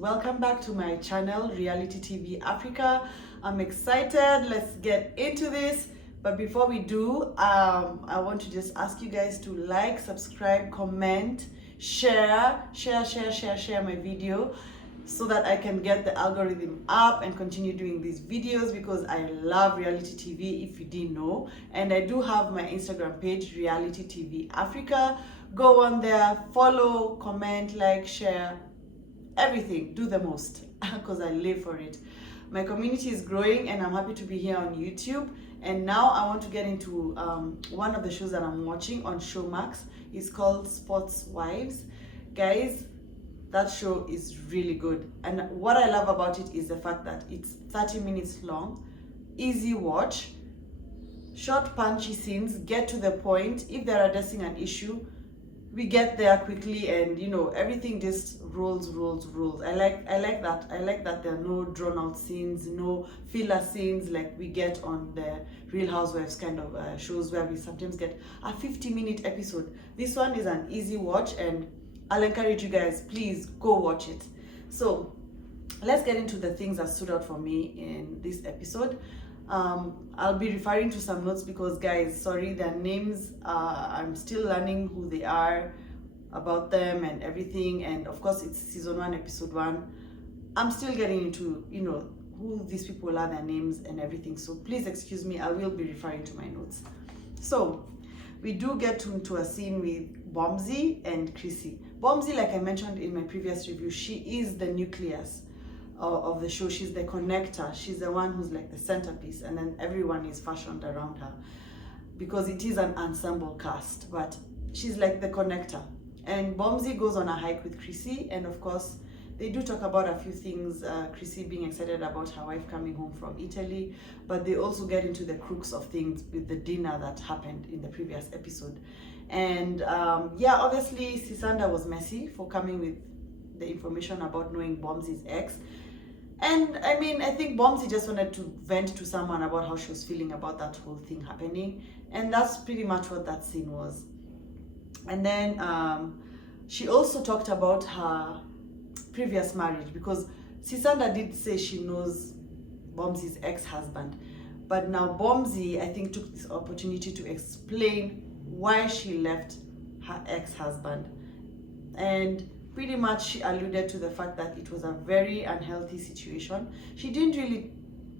Welcome back to my channel, Reality TV Africa. I'm excited. Let's get into this. But before we do, I want to just ask you guys to like, subscribe, comment, share my video so that I can get the algorithm up and continue doing these videos because I love reality TV, if you didn't know. And I do have my Instagram page, Reality TV Africa. Go on there, follow, comment, like, share, everything. Do the most because I live for it. My community is growing and I'm happy to be here on YouTube. And now I want to get into one of the shows that I'm watching on Showmax. It's called Sports Wives. Guys, that show is really good. And what I love about it is the fact that it's 30 minutes long, easy watch, short punchy scenes, get to the point. If they're addressing an issue, we get there quickly, and you know, everything just rolls. I like that. I like that there are no drawn out scenes, no filler scenes like we get on the Real Housewives kind of shows where we sometimes get a 50-minute episode. This one is an easy watch and I'll encourage you guys, please go watch it. So let's get into the things that stood out for me in this episode. I'll be referring to some notes because, guys, sorry, their names, I'm still learning who they are, about them and everything. And of course, it's season 1, episode 1. I'm still getting into, you know, who these people are, their names and everything. So please excuse me, I will be referring to my notes. So we do get to a scene with Bomzi and Chrissy. Bomzi, like I mentioned in my previous review, she is the nucleus of the show. She's the connector. She's the one who's like the centerpiece, and then everyone is fashioned around her because it is an ensemble cast, but she's like the connector. And Bomzi goes on a hike with Chrissy, and of course they do talk about a few things, Chrissy being excited about her wife coming home from Italy, but they also get into the crux of things with the dinner that happened in the previous episode. And yeah, obviously Sisanda was messy for coming with the information about knowing Bomzi's ex. And I mean, I think Bomzi just wanted to vent to someone about how she was feeling about that whole thing happening. And that's pretty much what that scene was. And then she also talked about her previous marriage because Sisanda did say she knows Bomzi's ex-husband. But now Bomzi, I think, took this opportunity to explain why she left her ex-husband. And pretty much she alluded to the fact that it was a very unhealthy situation. She didn't really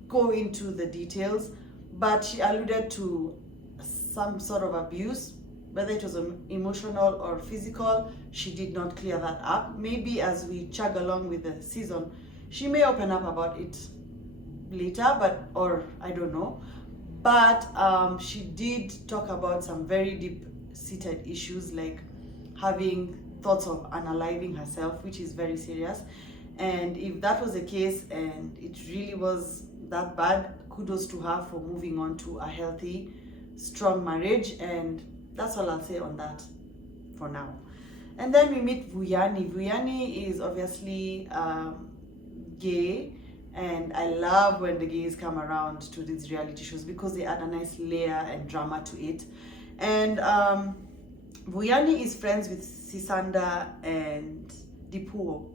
go into the details, but she alluded to some sort of abuse, whether it was emotional or physical. She did not clear that up. Maybe as we chug along with the season, she may open up about it later, or I don't know. But she did talk about some very deep-seated issues like having thoughts of unaliving herself, which is very serious. And if that was the case and it really was that bad, kudos to her for moving on to a healthy, strong marriage. And that's all I'll say on that for now. And then we meet Vuyani. Vuyani is obviously gay, and I love when the gays come around to these reality shows because they add a nice layer and drama to it. And Vuyani is friends with Sisanda and Dipuo.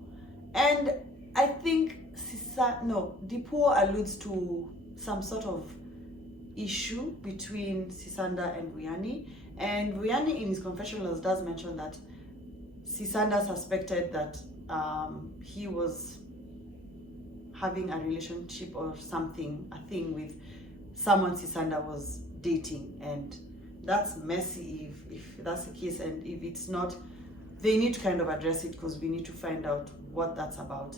And I think Dipuo alludes to some sort of issue between Sisanda and Vuyani. And Vuyani in his confessionals does mention that Sisanda suspected that he was having a relationship or something, a thing with someone Sisanda was dating. And that's messy if that's the case, and if it's not, they need to kind of address it because we need to find out what that's about.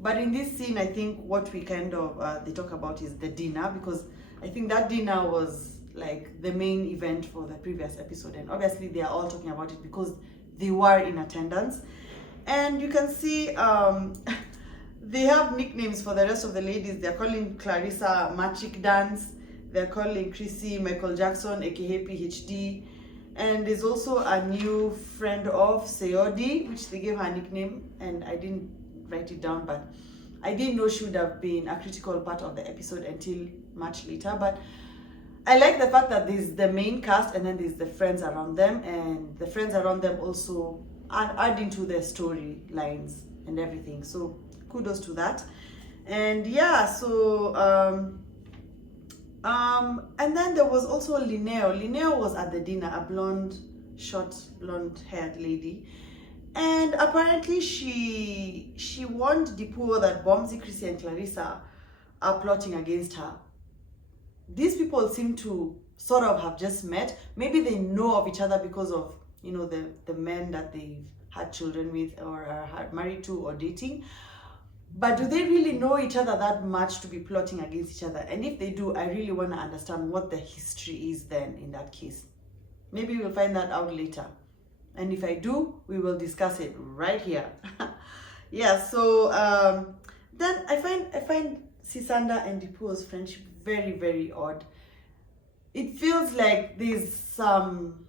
But in this scene, I think what we kind of they talk about is the dinner, because I think that dinner was like the main event for the previous episode, and obviously they are all talking about it because they were in attendance. And you can see they have nicknames for the rest of the ladies. They're calling Clarissa Magic Dance. They're calling Chrissy Michael Jackson, aka PhD. And there's also a new friend of Seodi, which they gave her a nickname, and I didn't write it down, but I didn't know she would have been a critical part of the episode until much later. But I like the fact that there's the main cast and then there's the friends around them, and the friends around them also are adding to their storylines and everything. So kudos to that. And yeah, so and then there was also Linneo. Linneo was at the dinner, a blonde, short, blonde-haired lady, and apparently she warned Dipuo that Bomzi, Chrissy, and Clarissa are plotting against her. These people seem to sort of have just met. Maybe they know of each other because of, you know, the men that they've had children with or are married to or dating. But do they really know each other that much to be plotting against each other? And if they do, I really want to understand what the history is then in that case. Maybe we'll find that out later. And if I do, we will discuss it right here. Yeah, so then I find Sisanda and Dipuo's friendship very, very odd. It feels like there's some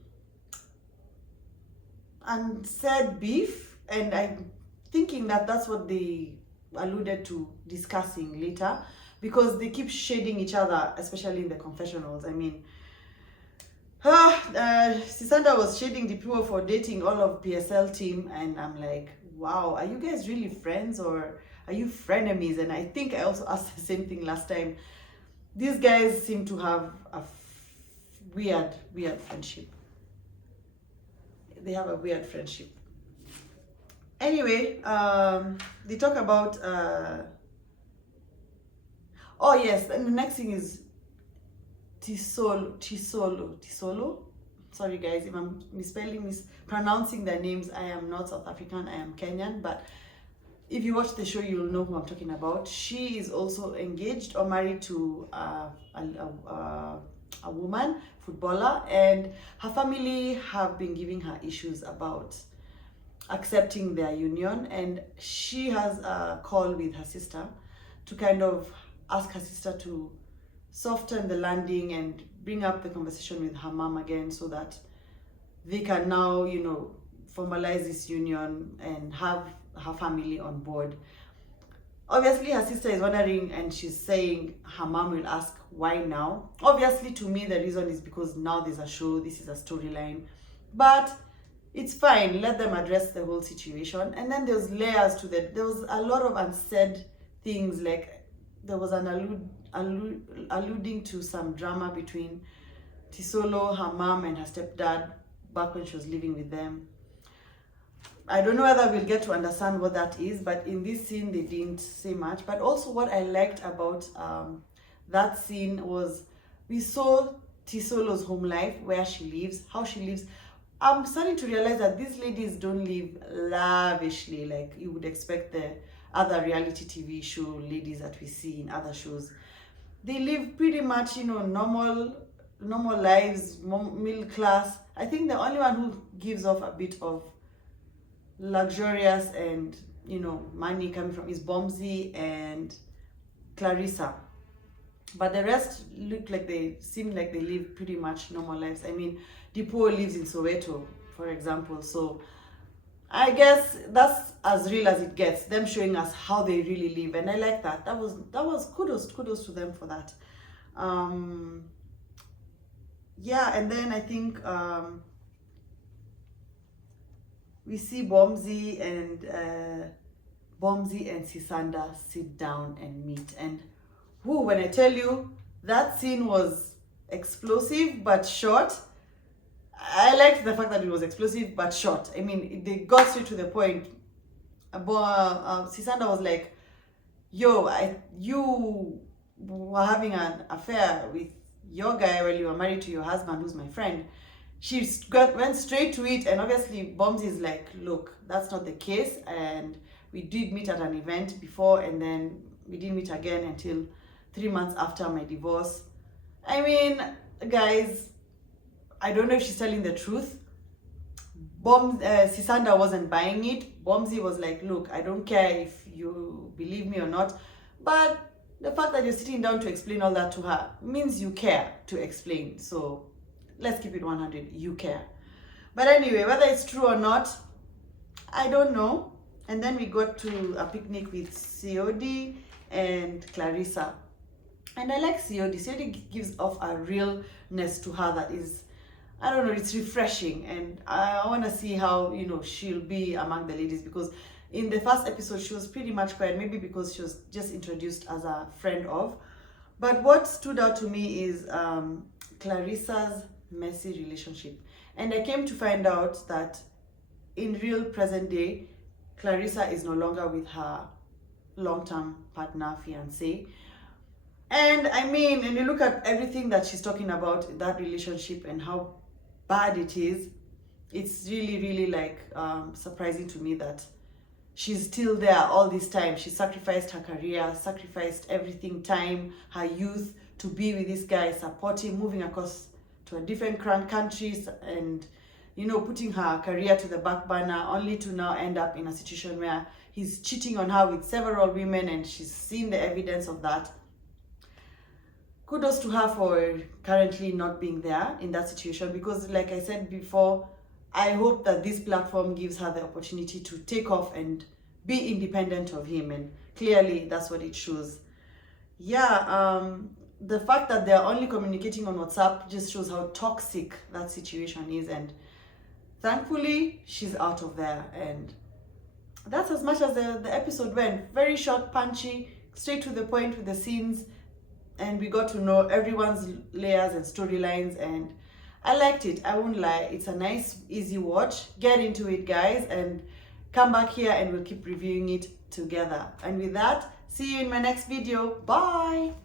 unsaid beef, and I'm thinking that that's what they alluded to discussing later, because they keep shading each other, especially in the confessionals. I mean, Sisanda was shading Dipuo for dating all of PSL team, and I'm like, wow, are you guys really friends or are you frenemies? And I think I also asked the same thing last time. These guys seem to have a weird friendship. They have a weird friendship. Anyway, they talk about oh yes, and the next thing is Tisolo. Sorry guys if I'm mispronouncing their names. I am not South African, I am Kenyan, but if you watch the show, you'll know who I'm talking about. She is also engaged or married to a woman, footballer, and her family have been giving her issues about accepting their union, and she has a call with her sister to kind of ask her sister to soften the landing and bring up the conversation with her mom again, so that they can now, you know, formalize this union and have her family on board. Obviously her sister is wondering, and she's saying her mom will ask why now. Obviously to me the reason is because now there's a show, this is a storyline, but it's fine, let them address the whole situation. And then there's layers to that. There was a lot of unsaid things, like there was an alluding to some drama between Tisolo, her mom, and her stepdad back when she was living with them. I don't know whether we'll get to understand what that is, but in this scene they didn't say much. But also what I liked about that scene was we saw Tisolo's home life, where she lives, how she lives. I'm starting to realize that these ladies don't live lavishly like you would expect the other reality TV show ladies that we see in other shows. They live pretty much, you know, normal lives, middle class. I think the only one who gives off a bit of luxurious and, you know, money coming from is Bomzi and Clarissa, but the rest look like they seem like they live pretty much normal lives. I mean, Dipuo lives in Soweto, for example, so I guess that's as real as it gets, them showing us how they really live, and I like that. That was kudos to them for that. Yeah, and then I think we see Bomzi and Sisanda sit down and meet, and when I tell you that scene was explosive but short. I liked the fact that it was explosive but short. I mean, they got straight to the point. Sisanda was like, yo, you were having an affair with your guy while you were married to your husband, who's my friend. She went straight to it, and obviously Bomzi is like, look, that's not the case, and we did meet at an event before, and then we didn't meet again until 3 months after my divorce. I mean, guys, I don't know if she's telling the truth. Sisanda wasn't buying it. Bomzi was like, look, I don't care if you believe me or not, but the fact that you're sitting down to explain all that to her means you care to explain. So let's keep it 100, you care. But anyway, whether it's true or not, I don't know. And then we got to a picnic with Codi and Clarissa. And I like Codi. Codi gives off a realness to her that is, I don't know, it's refreshing. And I want to see how, you know, she'll be among the ladies, because In the first episode, she was pretty much quiet, maybe because she was just introduced as a friend of. But what stood out to me is Clarissa's messy relationship. And I came to find out that in real present day, Clarissa is no longer with her long-term partner, fiancé. And I mean, and you look at everything that she's talking about in that relationship and how bad it is, it's really, really like surprising to me that she's still there all this time. She sacrificed her career, sacrificed everything, time, her youth, to be with this guy, supporting, moving across to a different countries, and you know, putting her career to the back burner, only to now end up in a situation where he's cheating on her with several women, and she's seen the evidence of that. Kudos to her for currently not being there in that situation, because like I said before, I hope that this platform gives her the opportunity to take off and be independent of him, and clearly that's what it shows. Yeah, the fact that they're only communicating on WhatsApp just shows how toxic that situation is, and thankfully she's out of there. And that's as much as the episode went. Very short, punchy, straight to the point with the scenes, and we got to know everyone's layers and storylines, and I liked it. I won't lie. It's a nice, easy watch. Get into it, guys, and come back here and we'll keep reviewing it together. And with that, see you in my next video. Bye.